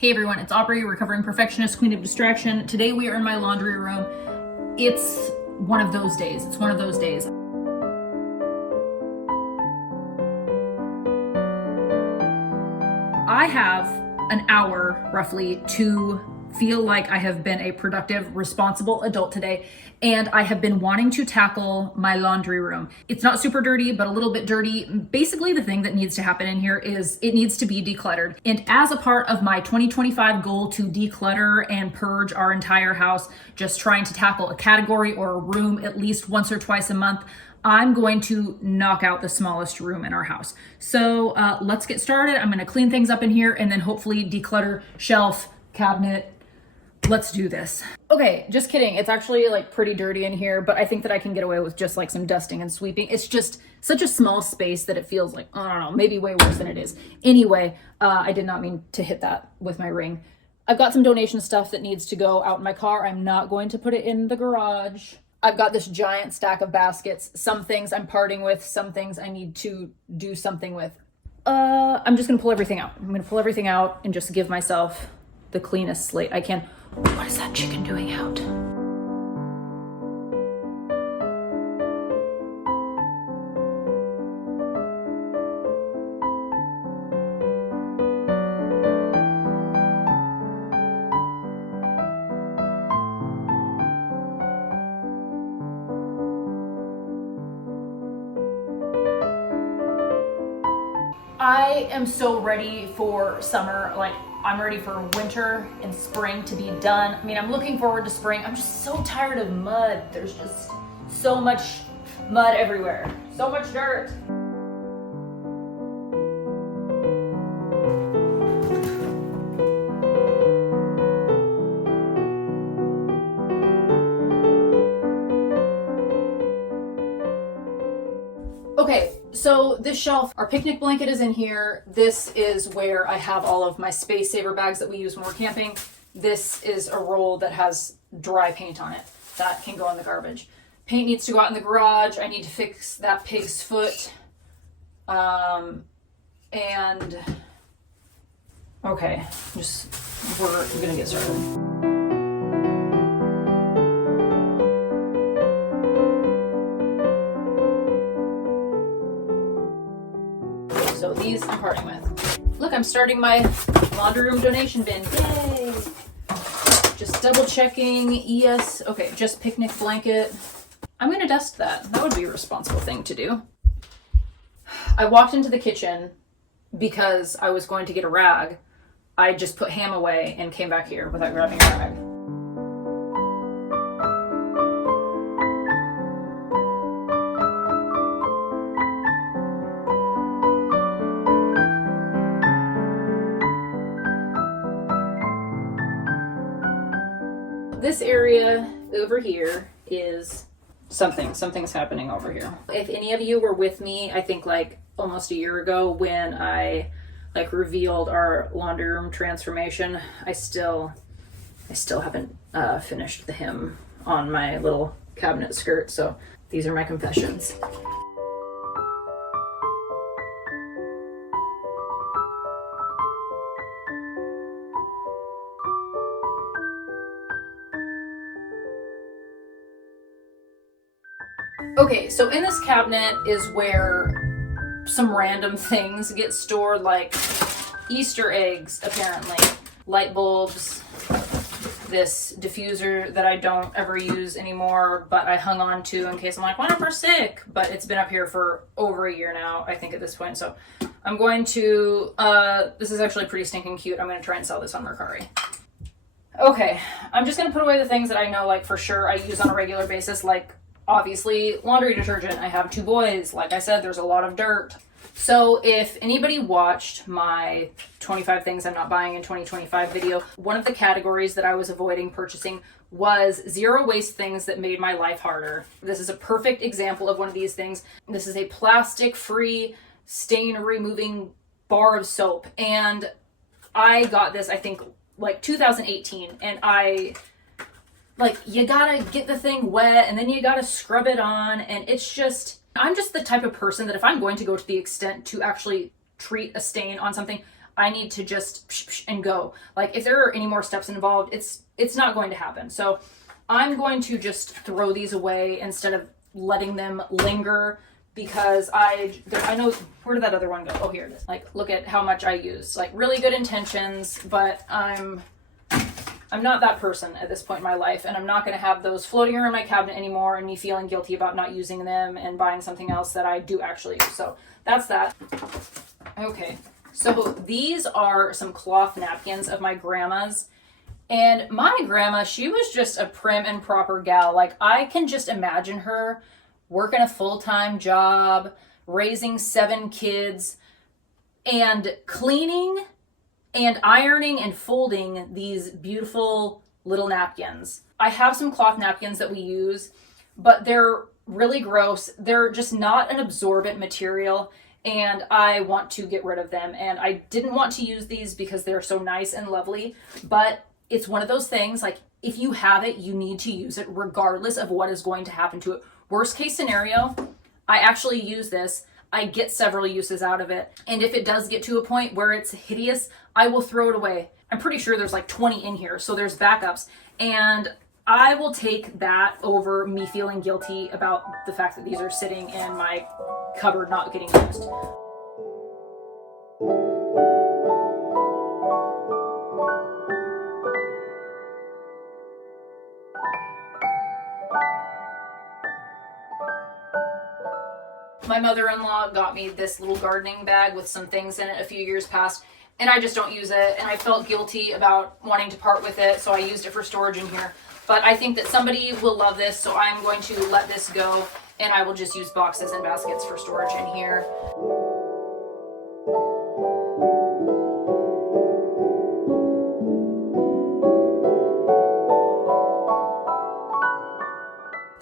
Hey everyone, it's Aubrey, recovering perfectionist, queen of distraction. Today we are in my laundry room. It's one of those days. It's one of those days. I have an hour roughly to feel like I have been a productive, responsible adult today, and I have been wanting to tackle my laundry room. It's not super dirty, but a little bit dirty. Basically, the thing that needs to happen in here is it needs to be decluttered. And as a part of my 2025 goal to declutter and purge our entire house, just trying to tackle a category or a room at least once or twice a month, I'm going to knock out the smallest room in our house. So let's get started. I'm gonna clean things up in here and then hopefully declutter shelf, cabinet. Let's do this. Okay, just kidding. It's actually like pretty dirty in here, but I think that I can get away with just like some dusting and sweeping. It's just such a small space that it feels like, I don't know, maybe way worse than it is. Anyway, I did not mean to hit that with my ring. I've got some donation stuff that needs to go out in my car. I'm not going to put it in the garage. I've got this giant stack of baskets. Some things I'm parting with, some things I need to do something with. I'm just gonna pull everything out. I'm gonna pull everything out and just give myself the cleanest slate I can. What is that chicken doing out? I am so ready for summer. Like, I'm ready for winter and spring to be done. I mean, I'm looking forward to spring. I'm just so tired of mud. There's just so much mud everywhere. So much dirt. Okay, so this shelf, our picnic blanket is in here. This is where I have all of my space saver bags that we use when we're camping. This is a roll that has dry paint on it. That can go in the garbage. Paint needs to go out in the garage. I need to fix that pig's foot. And okay, we're gonna get started. So these I'm parting with. Look, I'm starting my laundry room donation bin. Yay! Just double checking. Yes. Okay, just picnic blanket. I'm gonna dust that. That would be a responsible thing to do. I walked into the kitchen because I was going to get a rag. I just put ham away and came back here without grabbing a rag. This area over here is something's happening over here. If any of you were with me, I think like almost a year ago when I like revealed our laundry room transformation, I still haven't finished the hem on my little cabinet skirt. So these are my confessions. Okay, so in this cabinet is where some random things get stored, like Easter eggs, apparently, light bulbs, this diffuser that I don't ever use anymore, but I hung on to in case I'm like, what if we're sick? But it's been up here for over a year now, I think, at this point. So I'm going to, this is actually pretty stinking cute. I'm going to try and sell this on Mercari. Okay, I'm just going to put away the things that I know, like, for sure I use on a regular basis, like, obviously, laundry detergent. I have 2 boys. Like I said, there's a lot of dirt. So if anybody watched my 25 things I'm not buying in 2025 video, one of the categories that I was avoiding purchasing was zero waste things that made my life harder. This is a perfect example of one of these things. This is a plastic-free stain removing bar of soap. And I got this, I think, like 2018. And you gotta get the thing wet and then you gotta scrub it on, and I'm just the type of person that if I'm going to go to the extent to actually treat a stain on something, I need to just and go. Like if there are any more steps involved, it's not going to happen. So I'm going to just throw these away instead of letting them linger, because I know, where did that other one go? Oh, here it is. Like, look at how much I used. Like, really good intentions, but I'm not that person at this point in my life, and I'm not going to have those floating around my cabinet anymore and me feeling guilty about not using them and buying something else that I do actually use. So that's that. Okay, so these are some cloth napkins of my grandma's. And my grandma, she was just a prim and proper gal. Like, I can just imagine her working a full-time job, raising 7 kids, and cleaning and ironing and folding these beautiful little napkins. I have some cloth napkins that we use, but they're really gross. They're just not an absorbent material, and I want to get rid of them. And I didn't want to use these because they're so nice and lovely, but it's one of those things, like, if you have it, you need to use it regardless of what is going to happen to it. Worst case scenario, I actually use this. I get several uses out of it. And if it does get to a point where it's hideous, I will throw it away. I'm pretty sure there's like 20 in here, so there's backups. And I will take that over me feeling guilty about the fact that these are sitting in my cupboard not getting used. My mother-in-law got me this little gardening bag with some things in it a few years past, and I just don't use it, and I felt guilty about wanting to part with it, so I used it for storage in here. But I think that somebody will love this, so I'm going to let this go, and I will just use boxes and baskets for storage in here.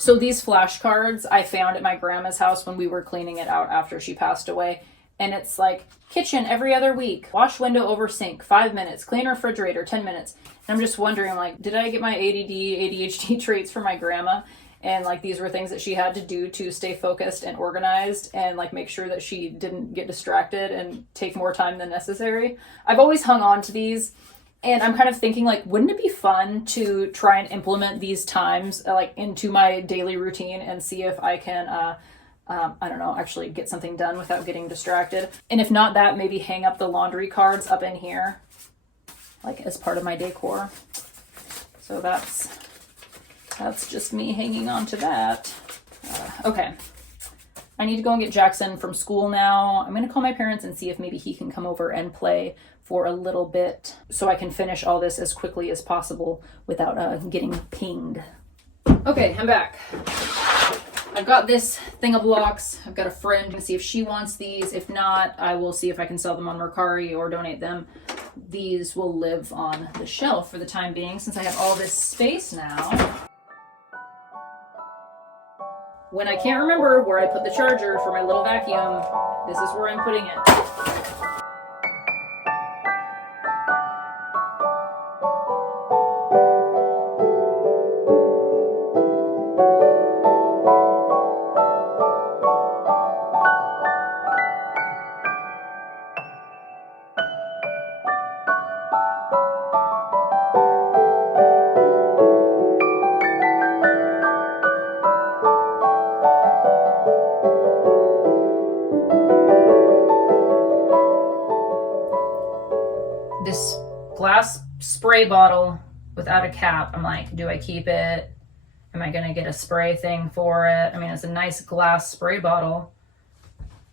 So these flashcards I found at my grandma's house when we were cleaning it out after she passed away. And it's like, kitchen every other week, wash window over sink, 5 minutes, clean refrigerator, 10 minutes. And I'm just wondering, like, did I get my ADD, ADHD traits from my grandma? And like, these were things that she had to do to stay focused and organized and like make sure that she didn't get distracted and take more time than necessary. I've always hung on to these. And I'm kind of thinking, like, wouldn't it be fun to try and implement these times like into my daily routine and see if I can, I don't know, actually get something done without getting distracted. And if not that, maybe hang up the laundry cards up in here, like as part of my decor. So that's just me hanging on to that. Okay. I need to go and get Jackson from school now. I'm going to call my parents and see if maybe he can come over and play for a little bit so I can finish all this as quickly as possible without getting pinged. Okay, I'm back. I've got this thing of blocks. I've got a friend to see if she wants these. If not, I will see if I can sell them on Mercari or donate them. These will live on the shelf for the time being since I have all this space now. When I can't remember where I put the charger for my little vacuum, this is where I'm putting it. This glass spray bottle without a cap, I'm like, do I keep it? Am I gonna get a spray thing for it? I mean, it's a nice glass spray bottle,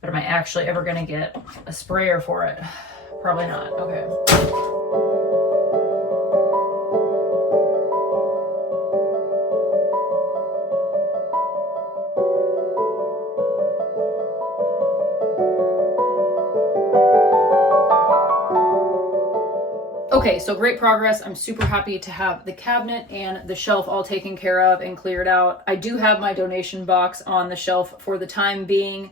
but am I actually ever gonna get a sprayer for it? Probably not. Okay. Okay, so great progress. I'm super happy to have the cabinet and the shelf all taken care of and cleared out. I do have my donation box on the shelf for the time being,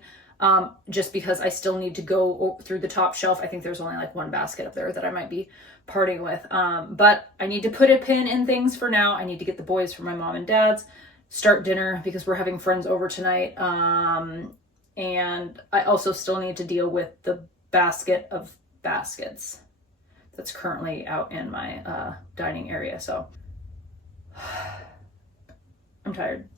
just because I still need to go through the top shelf. I think there's only like one basket up there that I might be parting with. But I need to put a pin in things for now. I need to get the boys from my mom and dad's, start dinner because we're having friends over tonight. And I also still need to deal with the basket of baskets. that's currently out in my dining area. So I'm tired.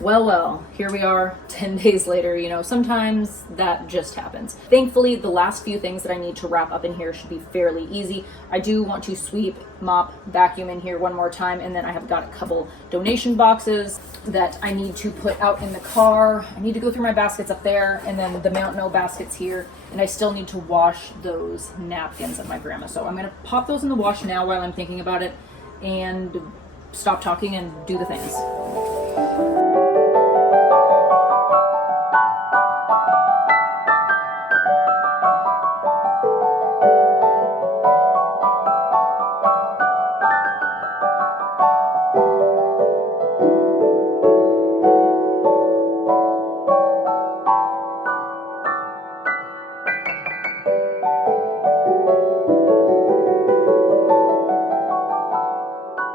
Well, here we are 10 days later. You know, sometimes that just happens. Thankfully, the last few things that I need to wrap up in here should be fairly easy. I do want to sweep, mop, vacuum in here one more time, and then I have got a couple donation boxes that I need to put out in the car. I need to go through my baskets up there, and then the Mount No baskets here, and I still need to wash those napkins of my grandma. So I'm gonna pop those in the wash now while I'm thinking about it, and stop talking and do the things.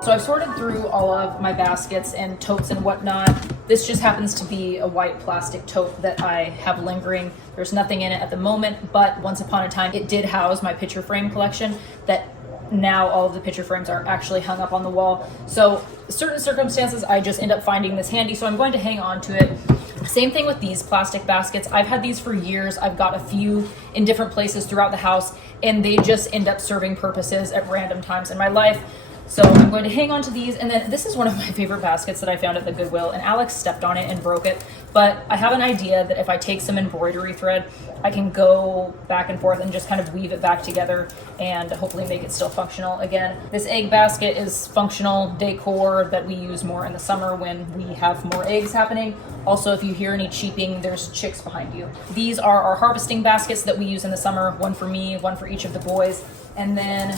So I've sorted through all of my baskets and totes and whatnot. This just happens to be a white plastic tote that I have lingering. There's nothing in it at the moment, but once upon a time it did house my picture frame collection that now all of the picture frames are actually hung up on the wall. So certain circumstances I just end up finding this handy, so I'm going to hang on to it. Same thing with these plastic baskets. I've had these for years. I've got a few in different places throughout the house, and they just end up serving purposes at random times in my life. So I'm going to hang on to these. And then this is one of my favorite baskets that I found at the Goodwill, and Alex stepped on it and broke it. But I have an idea that if I take some embroidery thread, I can go back and forth and just kind of weave it back together and hopefully make it still functional again. This egg basket is functional decor that we use more in the summer when we have more eggs happening. Also, if you hear any cheeping, there's chicks behind you. These are our harvesting baskets that we use in the summer, one for me, one for each of the boys. And then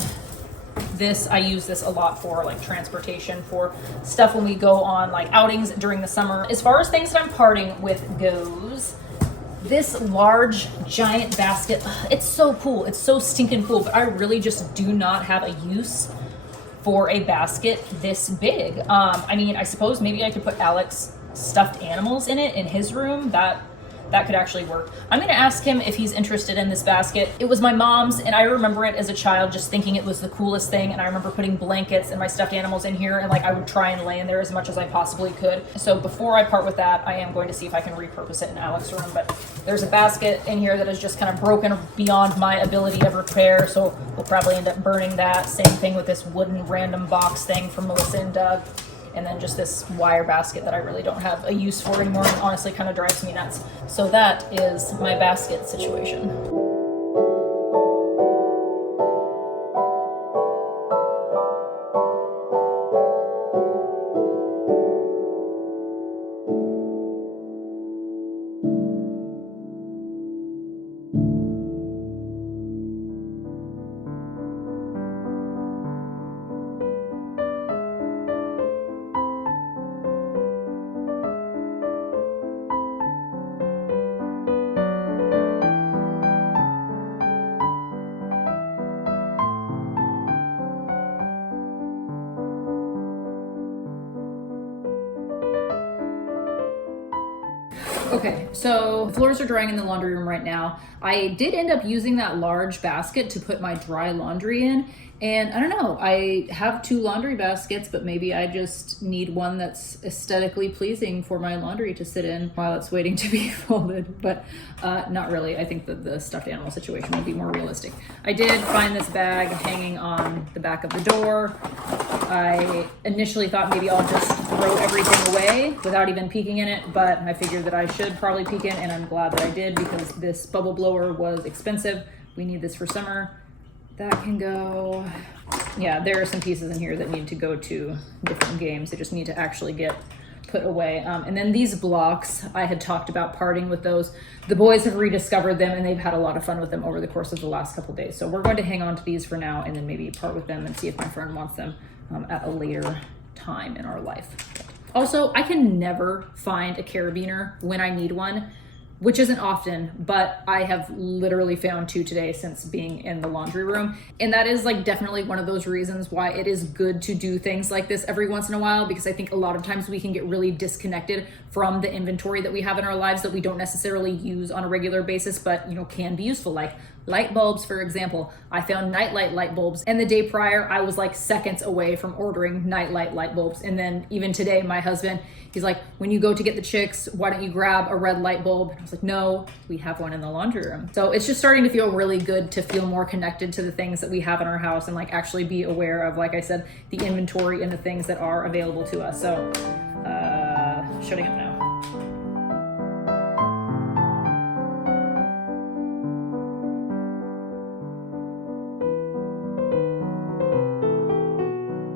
this, I use this a lot for like transportation, for stuff when we go on like outings during the summer. As far as things that I'm parting with goes, this large giant basket, it's so cool. It's so stinking cool, but I really just do not have a use for a basket this big. I mean, I suppose maybe I could put Alex stuffed animals in it in his room. That could actually work. I'm gonna ask him if he's interested in this basket. It was my mom's, and I remember it as a child just thinking it was the coolest thing, and I remember putting blankets and my stuffed animals in here, and like I would try and lay in there as much as I possibly could. So before I part with that, I am going to see if I can repurpose it in Alex's room, but there's a basket in here that is just kind of broken beyond my ability of repair, so we'll probably end up burning that. Same thing with this wooden random box thing from Melissa and Doug. And then just this wire basket that I really don't have a use for anymore, and honestly kind of drives me nuts. So that is my basket situation. Okay, so the floors are drying in the laundry room right now. I did end up using that large basket to put my dry laundry in. And I don't know, I have two laundry baskets, but maybe I just need one that's aesthetically pleasing for my laundry to sit in while it's waiting to be folded. But not really. I think that the stuffed animal situation would be more realistic. I did find this bag hanging on the back of the door. I initially thought maybe I'll just throw everything away without even peeking in it, but I figured that I should probably peek in, and I'm glad that I did because this bubble blower was expensive. We need this for summer. That can go, yeah, there are some pieces in here that need to go to different games. They just need to actually get put away. And then these blocks, I had talked about parting with those. The boys have rediscovered them, and they've had a lot of fun with them over the course of the last couple days. So we're going to hang on to these for now, and then maybe part with them and see if my friend wants them at a later time in our life. Also, I can never find a carabiner when I need one, which isn't often, but I have literally found two today since being in the laundry room. And that is like definitely one of those reasons why it is good to do things like this every once in a while, because I think a lot of times we can get really disconnected from the inventory that we have in our lives that we don't necessarily use on a regular basis, but you know, can be useful, like Light bulbs, for example, I found nightlight light bulbs, and the day prior I was like seconds away from ordering nightlight light bulbs. And then even today, my husband, he's like, when you go to get the chicks, why don't you grab a red light bulb? And I was like, no, we have one in the laundry room. So it's just starting to feel really good to feel more connected to the things that we have in our house and like actually be aware of, like I said, the inventory and the things that are available to us. So shutting up now.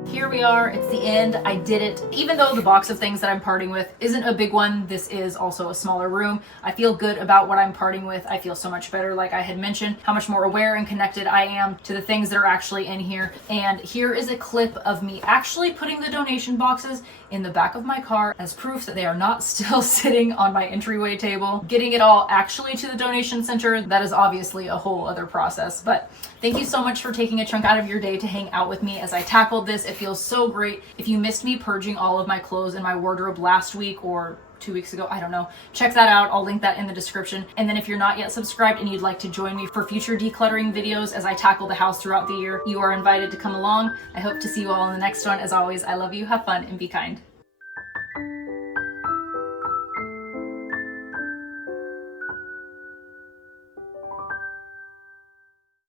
Here we are, it's the end, I did it. Even though the box of things that I'm parting with isn't a big one, this is also a smaller room. I feel good about what I'm parting with. I feel so much better, like I had mentioned, how much more aware and connected I am to the things that are actually in here. And here is a clip of me actually putting the donation boxes in the back of my car as proof that they are not still sitting on my entryway table. Getting it all actually to the donation center, that is obviously a whole other process. But thank you so much for taking a chunk out of your day to hang out with me as I tackled this. It feels so great. If you missed me purging all of my clothes in my wardrobe last week or 2 weeks ago, I don't know, check that out. I'll link that in the description. And then if you're not yet subscribed and you'd like to join me for future decluttering videos as I tackle the house throughout the year, you are invited to come along. I hope to see you all in the next one. As always, I love you, have fun, and be kind.